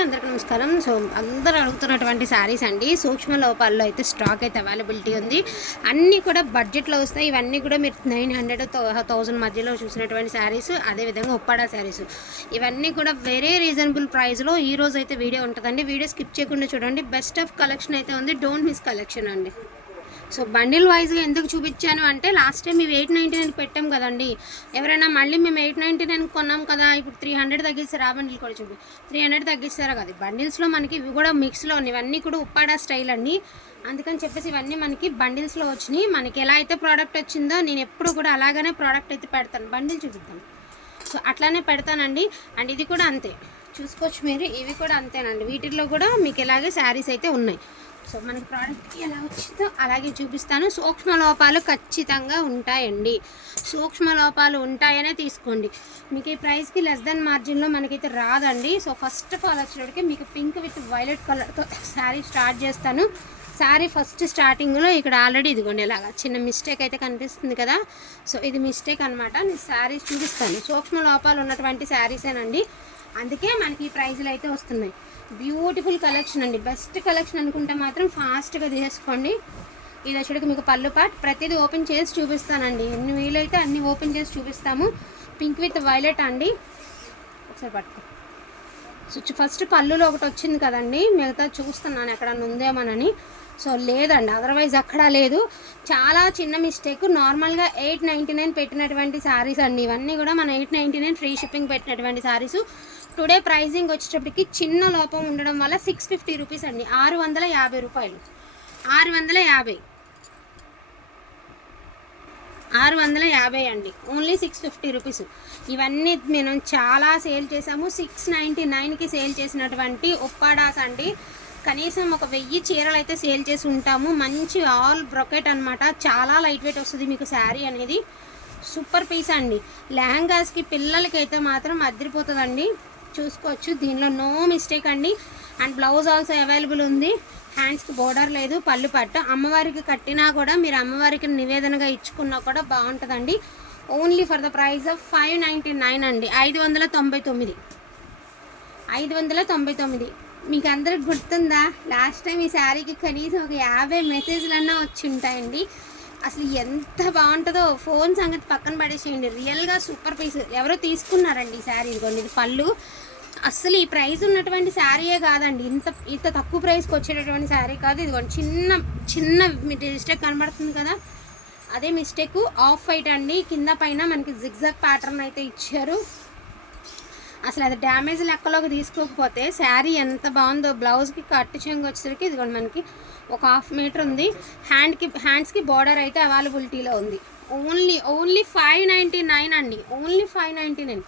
అందరికీ నమస్కారం. సో అందరూ అడుగుతున్నటువంటి శారీస్ అండి. సూక్ష్మ లోపాల్లో అయితే స్టాక్ అయితే అవైలబిలిటీ ఉంది. అన్నీ కూడా బడ్జెట్లో వస్తాయి. ఇవన్నీ కూడా మీరు నైన్ హండ్రెడ్ థౌజండ్ మధ్యలో చూసినటువంటి శారీస్ అదేవిధంగా ఉప్పాడా శారీస్. ఇవన్నీ కూడా వెరీ రీజనబుల్ ప్రైస్లో ఈ రోజు అయితే వీడియో ఉంటుందండి. వీడియో స్కిప్ చేయకుండా చూడండి. బెస్ట్ ఆఫ్ కలెక్షన్ అయితే ఉంది. డోంట్ మిస్ కలెక్షన్ అండి. సో బండిల్ వైజ్గా ఎందుకు చూపించాను అంటే లాస్ట్ టైం మేము ఎయిట్ నైంటీ నైన్ పెట్టాం కదండి. ఎవరైనా మళ్ళీ మేము ఎయిట్ నైంటీ నైన్ కొన్నాం కదా ఇప్పుడు త్రీ హండ్రెడ్ తగ్గిస్తారు ఆ బండిల్ కూడా చూపి. త్రీ హండ్రెడ్ తగ్గిస్తారు కదా బండిల్స్లో మనకి ఇవి కూడా మిక్స్లో ఉన్నాయి. ఇవన్నీ కూడా ఉప్పాడా స్టైల్ అండి. అందుకని చెప్పేసి ఇవన్నీ మనకి బండిల్స్లో వచ్చినాయి. మనకి ఎలా అయితే ప్రోడక్ట్ వచ్చిందో నేను ఎప్పుడు కూడా అలాగనే ప్రోడక్ట్ అయితే పెడతాను. బండిల్ చూపిద్దాం. సో అట్లానే పెడతానండి. అండ్ ఇది కూడా అంతే. చూసుకోవచ్చు మీరు. ఇవి కూడా అంతేనండి. వీటిల్లో కూడా మీకు ఇలాగే శారీస్ అయితే ఉన్నాయి. సో మనకి ప్రోడక్ట్ ఎలా వచ్చిందో అలాగే చూపిస్తాను. సూక్ష్మ లోపాలు ఖచ్చితంగా ఉంటాయండి. సూక్ష్మ లోపాలు ఉంటాయనే తీసుకోండి. మీకు ఈ ప్రైస్కి లెస్ దెన్ మార్జిన్లో మనకైతే రాదండి. సో ఫస్ట్ ఆఫ్ ఆల్ వచ్చేటికి మీకు పింక్ విత్ వైలెట్ కలర్తో శారీ స్టార్ట్ చేస్తాను. శారీ ఫస్ట్ స్టార్టింగ్లో ఇక్కడ ఆల్రెడీ ఇదిగోండి ఇలాగా చిన్న మిస్టేక్ అయితే కనిపిస్తుంది కదా. సో ఇది మిస్టేక్ అనమాట నేను శారీస్ చూపిస్తాను. సూక్ష్మ లోపాలు ఉన్నటువంటి శారీసేనండి అందుకే మనకి ఈ ప్రైజులు అయితే వస్తున్నాయి. బ్యూటిఫుల్ కలెక్షన్ అండి. బెస్ట్ కలెక్షన్ అనుకుంటే మాత్రం ఫాస్ట్గా తీసుకోండి ఇది వచ్చేటికి మీకు పళ్ళు పాట్ ప్రతిదీ ఓపెన్ చేసి చూపిస్తానండి. ఎన్ని వీలైతే అన్ని ఓపెన్ చేసి చూపిస్తాము. పింక్ విత్ వైలెట్ అండి. ఒకసారి పట్టుకో. సో ఫస్ట్ పళ్ళులో ఒకటి వచ్చింది కదండి. మిగతా చూస్తున్నాను ఎక్కడన్నా ఉందేమోనని సో లేదండి. అదర్వైజ్ అక్కడ లేదు. చాలా చిన్న మిస్టేక్. నార్మల్గా ఎయిట్ నైంటీ నైన్ పెట్టినటువంటి శారీస్ అండి. ఇవన్నీ కూడా మన eight ninety nine free shipping పెట్టినటువంటి శారీస్ టుడే ప్రైజింగ్ వచ్చేటప్పటికి చిన్న లోపం ఉండడం వల్ల సిక్స్ ఫిఫ్టీ రూపీస్ అండి. ఆరు వందల యాభై రూపాయలు. ఆరు వందల యాభై. ఆరు వందల యాభై అండి. Only six fifty rupees. ఇవన్నీ మేము చాలా సేల్ చేసాము సిక్స్ నైంటీ నైన్కి సేల్ చేసినటువంటి ఉప్పాడాస్ అండి. కనీసం ఒక వెయ్యి చీరలు అయితే సేల్ చేసి ఉంటాము. మంచి ఆల్ బ్రొకెట్ అనమాట చాలా లైట్ వెయిట్ వస్తుంది మీకు శారీ అనేది. సూపర్ పీస్ అండి. లెహంగాస్కి పిల్లలకి అయితే మాత్రం అదిరిపోతుందండి. చూసుకోవచ్చు. దీనిలో నో మిస్టేక్ అండి. అండ్ బ్లౌజ్ ఆల్సో అవైలబుల్ ఉంది. హ్యాండ్స్కి బోర్డర్ లేదు పళ్ళు పట్టు. అమ్మవారికి కట్టినా కూడా మీరు అమ్మవారికి నివేదనగా ఇచ్చుకున్నా కూడా బాగుంటుందండి. Only for the price of five ninety nine అండి. ఐదు వందల తొంభై తొమ్మిది. ఐదు వందల తొంభై తొమ్మిది. మీకు అందరికి గుర్తుందా? లాస్ట్ టైం ఈ శారీకి కనీసం ఒక యాభై మెసేజ్లన్నా వచ్చి ఉంటాయండి అసలు ఎంత బాగుంటుందో ఫోన్ సంగతి పక్కన పడేసేయండి. రియల్గా సూపర్ పీస్ ఎవరో తీసుకున్నారండి ఈ శారీ ఇదిగోండి ఇది పళ్ళు. అస్సలు ఈ ప్రైస్ ఉన్నటువంటి శారీయే కాదండి. ఇంత ఇంత తక్కువ ప్రైస్కి వచ్చేటటువంటి శారీ కాదు. ఇదిగోండి చిన్న చిన్న మిస్టేక్ కనబడుతుంది కదా? అదే మిస్టేక్ ఆఫ్ వైట్ అండి. కింద పైన మనకి జిగ్జాగ్ ప్యాటర్న్ అయితే ఇచ్చారు. అసలు అది డ్యామేజ్ లెక్కలోకి తీసుకోకపోతే శారీ ఎంత బాగుందో బ్లౌజ్కి కట్టు చెంగు వచ్చేసరికి ఇదిగోండి మనకి ఒక హాఫ్ మీటర్ ఉంది. హ్యాండ్కి హ్యాండ్స్కి బార్డర్ అయితే అవైలబిలిటీలో ఉంది. Only only five ninety nine అండి. Only five ninety nine.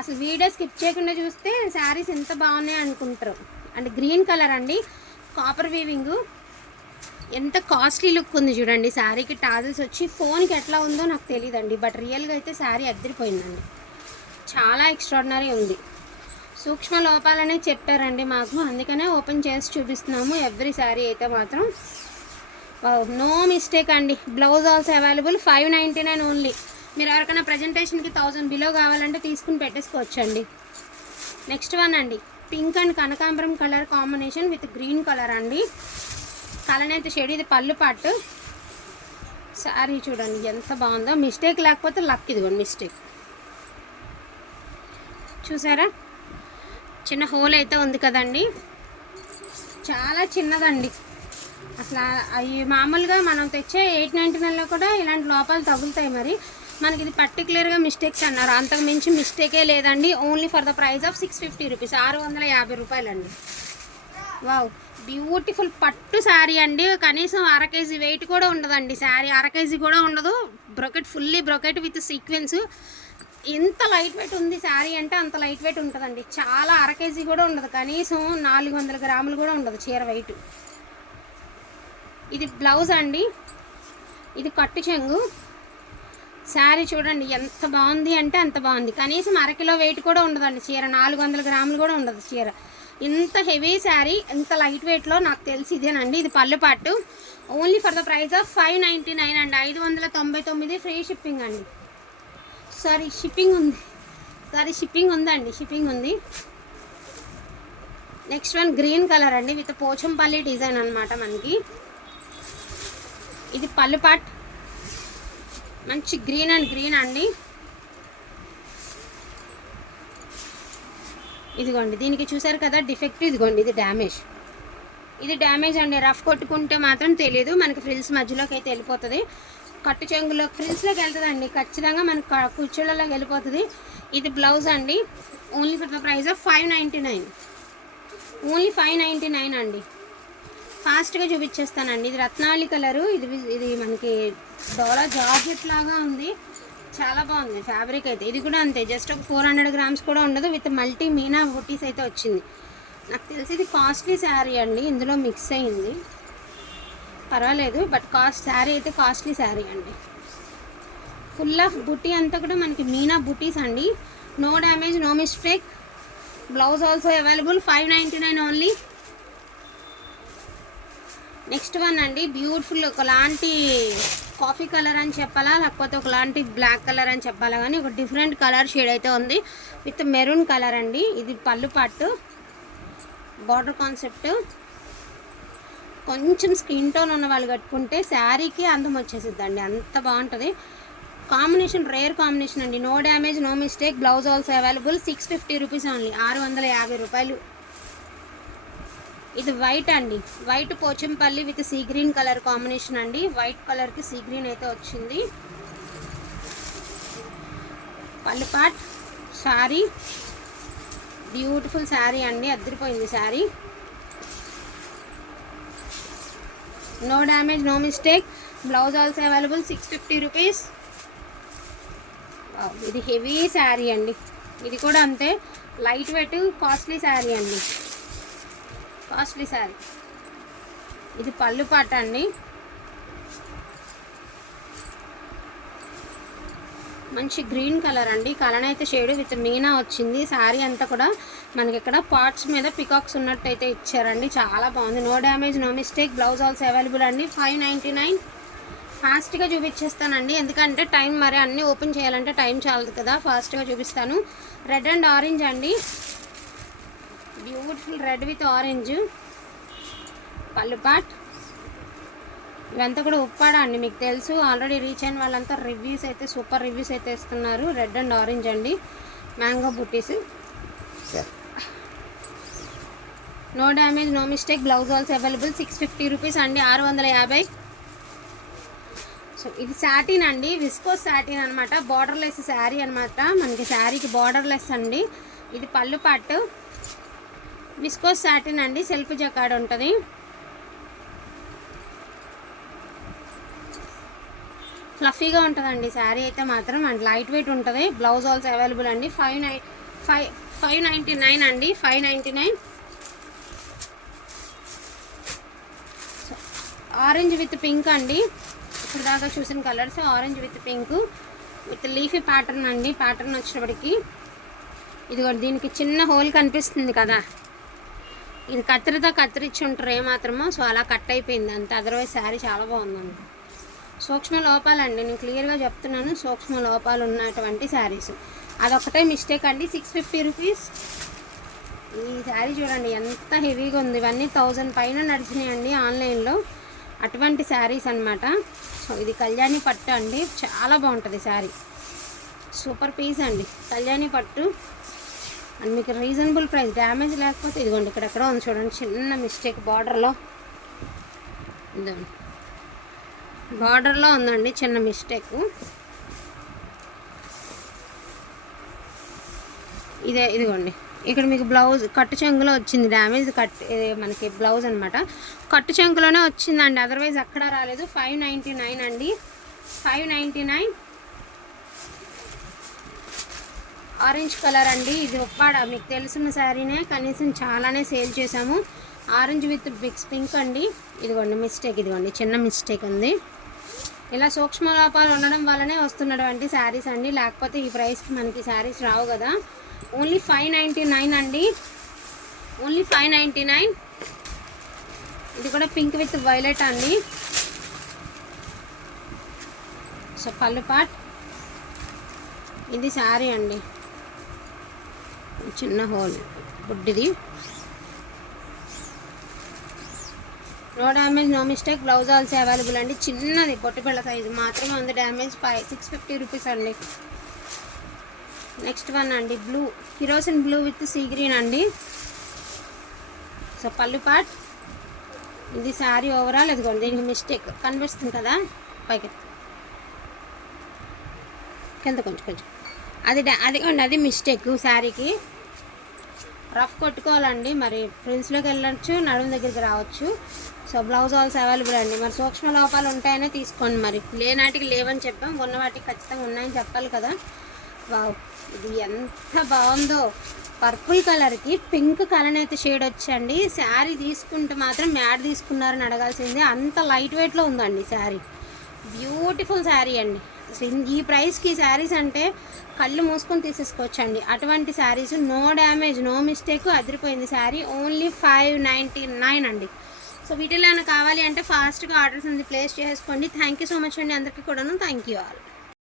అసలు వీడియో స్కిప్ చేయకుండా చూస్తే శారీస్ ఎంత బాగున్నాయి అనుకుంటారు. అండ్ గ్రీన్ కలర్ అండి. Copper weaving. ఎంత కాస్ట్లీ లుక్ ఉంది చూడండి. శారీకి టాజల్స్ వచ్చి ఫోన్కి ఎట్లా ఉందో నాకు తెలియదండి బట్ రియల్గా అయితే శారీ అద్దరిపోయిందండి. చాలా ఎక్స్ట్రాడినరీ ఉంది. సూక్ష్మ లోపాలనే చెప్పారండి మాకు. అందుకనే ఓపెన్ చేసి చూపిస్తున్నాము. ఎవ్రీ శారీ అయితే మాత్రం. నో మిస్టేక్ అండి. Blouse also available five ninety nine only మీరు ఎవరికైనా ప్రజెంటేషన్కి థౌజండ్ బిలో కావాలంటే తీసుకుని పెట్టేసుకోవచ్చండి. నెక్స్ట్ వన్ అండి. పింక్ అండ్ కనకాంబరం colour combination with green colour అండి. కలనైతే షేడ్ ఇది పళ్ళు పాటు శారీ చూడండి ఎంత బాగుందో. మిస్టేక్ లేకపోతే లక్ ఇదిగోండి మిస్టేక్ చూసారా? చిన్న హోల్ అయితే ఉంది కదండి. చాలా చిన్నదండి. అసలు అవి మామూలుగా మనం తెచ్చే ఎయిట్ నైంటీ నైన్లో కూడా ఇలాంటి లోపాలు తగులుతాయి మరి. మనకి ఇది పర్టికులర్గా మిస్టేక్స్ అన్నారు. అంతకు మించి మిస్టేకే లేదండి. Only for the price of six fifty rupees. ఆరు వందల యాభై రూపాయలండి. వావ్! బ్యూటిఫుల్ పట్టు శారీ అండి. కనీసం అర కేజీ వెయిట్ కూడా ఉండదండి. శారీ అర కేజీ కూడా ఉండదు. Brocade fully brocade with sequence. ఎంత లైట్ వెయిట్ ఉంది శారీ అంటే అంత లైట్ వెయిట్ ఉంటుందండి. చాలా అర కేజీ కూడా ఉండదు. కనీసం నాలుగు వందల గ్రాములు కూడా ఉండదు చీర వెయిట్. ఇది బ్లౌజ్ అండి. ఇది కట్టు చెంగు. శారీ చూడండి ఎంత బాగుంది అంటే అంత బాగుంది. కనీసం అరకిలో వెయిట్ కూడా ఉండదండి చీర. నాలుగు వందల గ్రాములు కూడా ఉండదు చీర. ఇంత హెవీ శారీ ఇంత లైట్ వెయిట్లో నాకు తెలిసి ఇదేనండి. ఇది పళ్ళు పాటు. Only for the price of five ninety nine అండి. ఐదు వందల తొంభై తొమ్మిది ఫ్రీ షిప్పింగ్ అండి. సారీ షిప్పింగ్ ఉంది. సారీ షిప్పింగ్ ఉందండి షిప్పింగ్ ఉంది. నెక్స్ట్ వన్ గ్రీన్ కలర్ అండి విత్ పోచంపల్లి డిజైన్ అన్నమాట మనకి. ఇది పళ్ళు పాట్. మంచి గ్రీన్ అండ్ గ్రీన్ అండి. ఇదిగోండి దీనికి చూసారు కదా డిఫెక్ట్ ఇదిగోండి ఇది డ్యామేజ్. ఇది డ్యామేజ్ అండి రఫ్ కొట్టుకుంటే మాత్రం తెలియదు మనకి ఫ్రిల్స్ మధ్యలోకి అయితే వెళ్ళిపోతుంది. కట్టు చెంగులో ఫ్రిల్స్లోకి వెళ్తుందండి. ఖచ్చితంగా మనకి కుర్చీలలోకి వెళ్ళిపోతుంది. ఇది బ్లౌజ్ అండి. Only for the price of five ninety nine only five ninety nine అండి ఫాస్ట్గా చూపించేస్తానండి. ఇది రత్నావళి కలరు. ఇది ఇది మనకి డోలా జాకెట్ లాగా ఉంది. చాలా బాగుంది ఫ్యాబ్రిక్ అయితే. ఇది కూడా అంతే. జస్ట్ ఒక ఫోర్ హండ్రెడ్ గ్రామ్స్ కూడా ఉండదు. విత్ మల్టీ మీనా బుటీస్ అయితే వచ్చింది. నాకు తెలిసి ఇది కాస్ట్లీ శారీ అండి. ఇందులో మిక్స్ అయింది. పర్వాలేదు బట్ కాస్ట్ శారీ అయితే కాస్ట్లీ శారీ అండి. ఫుల్ ఆఫ్ బుటీ అంతా కూడా మనకి మీనా బుటీస్ అండి. No damage no mistake blouse also available five ninety nine only next one అండి బ్యూటిఫుల్ ఒకలాంటి కాఫీ కలర్ అని చెప్పాలా లేకపోతే ఒకలాంటి బ్లాక్ కలర్ అని చెప్పాలా కానీ ఒక డిఫరెంట్ కలర్ షేడ్ అయితే ఉంది. విత్ మెరూన్ కలర్ అండి ఇది పళ్ళు పట్టు బార్డర్ కాన్సెప్ట్ కొంచెం స్కిన్ టోన్ ఉన్న వాళ్ళు కట్టుకుంటే శారీకి అందం వచ్చేసిద్దండి. అంత బాగుంటుంది. కాంబినేషన్ రేర్ కాంబినేషన్ అండి. No damage no mistake. Blouse also available. Six fifty rupees only. ఆరు వందల యాభై రూపాయలు. ఇది వైట్ అండి. White Pochampalli with sea green colour combination అండి. వైట్ కలర్కి సీ గ్రీన్ అయితే వచ్చింది. పళ్ళు పాట్ శారీ. బ్యూటిఫుల్ శారీ అండి. అద్దరిపోయింది saree. No damage no mistake blouse also available six fifty rupees ఇది హెవీ శారీ అండి. ఇది కూడా అంతే. లైట్ వెయిట్ కాస్ట్లీ శారీ అండి. కాస్ట్లీ శారీ ఇది పళ్ళు పాట అండి. మంచి గ్రీన్ కలర్ అండి. కలర్ అయితే షేడ్ విత్ మీనా వచ్చింది. శారీ అంతా కూడా మనకి ఇక్కడ పార్ట్స్ మీద పికాక్స్ ఉన్నట్టయితే ఇచ్చారండి. చాలా బాగుంది. No damage no mistake. Blouse also available అండి. Five ninety nine. ఫాస్ట్గా చూపించేస్తానండి. ఎందుకంటే టైం మరి అన్నీ ఓపెన్ చేయాలంటే టైం చాలదు కదా. ఫాస్ట్గా చూపిస్తాను. రెడ్ అండ్ ఆరెంజ్ అండి. Beautiful red with orange. పళ్ళు పాట్ ఇవంతా కూడా ఉప్పాడా అండి. మీకు తెలుసు ఆల్రెడీ రీచ్ అయిన వాళ్ళంతా రివ్యూస్ అయితే సూపర్ రివ్యూస్ అయితే ఇస్తున్నారు. రెడ్ అండ్ ఆరెంజ్ అండి. మ్యాంగో బుట్టీస్ no damage no mistake blouse also available six fifty rupees అండి. ఆరు వందల యాభై. సో ఇది శాటిన్ అండి. విస్కోస్ శాటిన్ అనమాట బార్డర్లెస్ శారీ అనమాట మనకి శారీకి బార్డర్లెస్ అండి. ఇది పళ్ళు పాటు. విస్కోస్ శాటిన్ అండి. సెల్ఫ్ జకాడ్ ఉంటుంది. ఫ్లఫీగా ఉంటుందండి. శారీ అయితే మాత్రం అండ్ లైట్ వెయిట్ ఉంటుంది. బ్లౌజ్ ఆల్సో అవైలబుల్ అండి. Five nine five five ninety nine అండి. Five ninety nine orange with pink అండి. ఇప్పుడు దాకా చూసిన colours orange with pink with leafy pattern అండి. ప్యాటర్న్ వచ్చినప్పటికి ఇదిగో దీనికి చిన్న హోల్ కనిపిస్తుంది కదా. ఇది కత్తిరితో కత్తిరించి ఉంటారు ఏమాత్రమో. సో అలా కట్ అయిపోయింది అంత. అదర్వైజ్ శారీ చాలా బాగుందండి. సూక్ష్మ లోపాలండి. నేను క్లియర్గా చెప్తున్నాను. సూక్ష్మ లోపాలు ఉన్నటువంటి శారీస్. అదొకటే మిస్టేక్ అండి. సిక్స్ ఫిఫ్టీ రూపీస్ ఈ శారీ చూడండి ఎంత హెవీగా ఉంది. ఇవన్నీ థౌజండ్ పైన నడిచినాయండి ఆన్లైన్లో అటువంటి శారీస్ అన్నమాట. సో ఇది కళ్యాణి పట్టు అండి. చాలా బాగుంటుంది శారీ. సూపర్ పీస్ అండి. కళ్యాణి పట్టు. అండ్ మీకు రీజనబుల్ ప్రైస్. డ్యామేజ్ లేకపోతే ఇదిగోండి ఇక్కడెక్కడ ఉంది చూడండి. చిన్న మిస్టేక్ బార్డర్లో. ఇదిగోండి. బార్డర్లో ఉందండి చిన్న మిస్టేక్. ఇదే ఇదిగోండి. ఇక్కడ మీకు బ్లౌజ్ కట్టు చెంగులో వచ్చింది. డ్యామేజ్ కట్ ఇది మనకి బ్లౌజ్ అనమాట కట్టు చెంగులోనే వచ్చిందండి. అదర్వైజ్ అక్కడ రాలేదు. ఫైవ్ నైంటీ నైన్ అండి. Five ninety nine orange colour అండి. ఇది ఒప్పాడ. మీకు తెలిసిన శారీనే కనీసం చాలానే సేల్ చేసాము ఆరెంజ్ విత్ బిగ్స్ పింక్ అండి. ఇదిగోండి మిస్టేక్ ఇదిగోండి. చిన్న మిస్టేక్ ఉంది. ఇలా సూక్ష్మ లోపాలు ఉండడం వల్లనే వస్తున్నటువంటి శారీస్ అండి. లేకపోతే ఈ ప్రైస్కి మనకి శారీస్ రావు కదా. ఓన్లీ ఫైవ్ నైంటీ నైన్ అండి. Only five ninety nine. ఇది కూడా పింక్ విత్ వైలెట్ అండి. సో పళ్ళు పాట్ ఇది శారీ అండి. చిన్న hole బుడ్డిది. No damage no mistake blouse also available అండి. చిన్నది పొట్టిపిల్ల సైజు మాత్రమే ఉంది. Damage five six fifty rupees అండి. నెక్స్ట్ వన్ అండి blue kerosene blue with sea green అండి. సో పళ్ళు పార్ట్ ఇది శారీ ఓవరాల్ ఇదిగోండి దీనికి మిస్టేక్ కనిపిస్తుంది కదా? పైకి. కింద కొంచెం కొంచెం. అది అదిగోండి అది మిస్టేక్ శారీకి రఫ్ కొట్టుకోవాలండి మరి ఫ్రెండ్స్లోకి వెళ్ళచ్చు నడుము దగ్గరికి రావచ్చు. సో బ్లౌజ్ ఆల్స్ అవైలబుల్ అండి. మరి సూక్ష్మ లోపాలు ఉంటాయనే తీసుకోండి మరి. లేనాటికి లేవని చెప్పాం ఉన్న వాటికి ఖచ్చితంగా ఉన్నాయని చెప్పాలి కదా. వావ్. ఇది ఎంత బాగుందో. పర్పుల్ కలర్కి పింక్ కలర్ అయితే షేడ్ వచ్చండి. శారీ తీసుకుంటే మాత్రం మ్యాట్ తీసుకున్నారని అడగాల్సిందే. అంత లైట్ వెయిట్లో ఉందండి శారీ. బ్యూటిఫుల్ శారీ అండి. ఈ ప్రైస్కి శారీస్ అంటే కళ్ళు మూసుకొని తీసేసుకోవచ్చండి. అటువంటి saris no damage no mistake అదిరిపోయింది sari. Only five ninety nine అండి. సో వీటిలో ఏమైనా కావాలి అంటే ఫాస్ట్గా ఆర్డర్స్ అనేది ప్లేస్ చేసుకోండి. థ్యాంక్ యూ సో మచ్ అండి అందరికీ కూడాను. Thank you all.